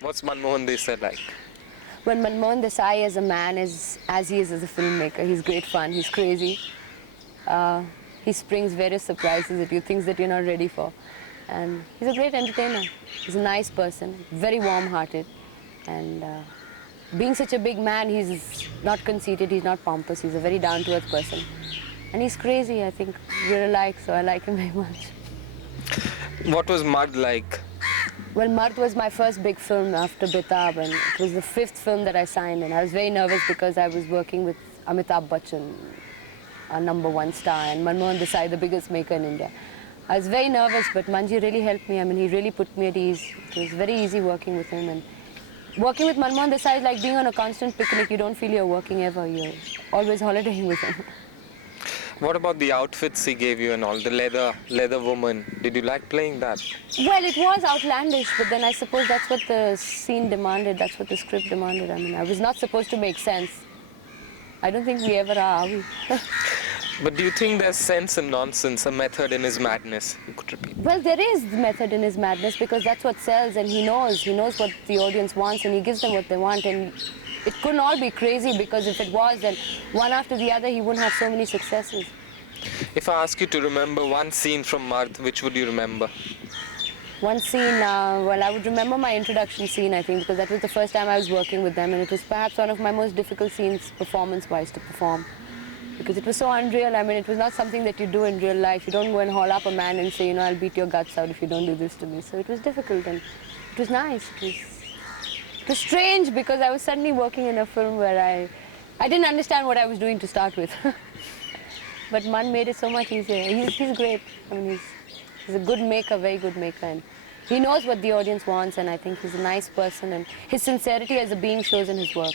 What's Manmohan Desai like? When Manmohan Desai as a man is as he is as a filmmaker, he's great fun, he's crazy. He springs various surprises at you, things that you're not ready for. And he's a great entertainer. He's a nice person, very warm-hearted. And being such a big man, he's not conceited, he's not pompous, he's a very down-to-earth person. And he's crazy, I think. We're alike, so I like him very much. What was Mud like? Well, Mard was my first big film after Betaab, and it was the 5th film that I signed, and I was very nervous because I was working with Amitabh Bachchan, our #1 star, and Manmohan Desai, the biggest maker in India. I was very nervous, but Manji really helped me. I mean, he really put me at ease. It was very easy working with him, and working with Manmohan Desai is like being on a constant picnic. You don't feel you're working ever. You're always holidaying with him. What about the outfits he gave you and all? The leather woman. Did you like playing that? Well, it was outlandish, but then I suppose that's what the scene demanded. That's what the script demanded. I mean, I was not supposed to make sense. I don't think we ever are we? But do you think there's sense and nonsense, a method in his madness? You could repeat. Well, there is method in his madness because that's what sells, and he knows what the audience wants, and he gives them what they want. And it couldn't all be crazy, because if it was, then one after the other, he wouldn't have so many successes. If I ask you to remember one scene from Mard, which would you remember? One scene, well, I would remember my introduction scene, I think, because that was the first time I was working with them, and it was perhaps one of my most difficult scenes, performance-wise, to perform. Because it was so unreal. I mean, it was not something that you do in real life. You don't go and haul up a man and say, I'll beat your guts out if you don't do this to me. So it was difficult, and it was nice. It was strange, because I was suddenly working in a film where I didn't understand what I was doing to start with. But Man made it so much easier. He's great. I mean, he's a good maker, very good maker. And he knows what the audience wants, and I think he's a nice person, and his sincerity as a being shows in his work.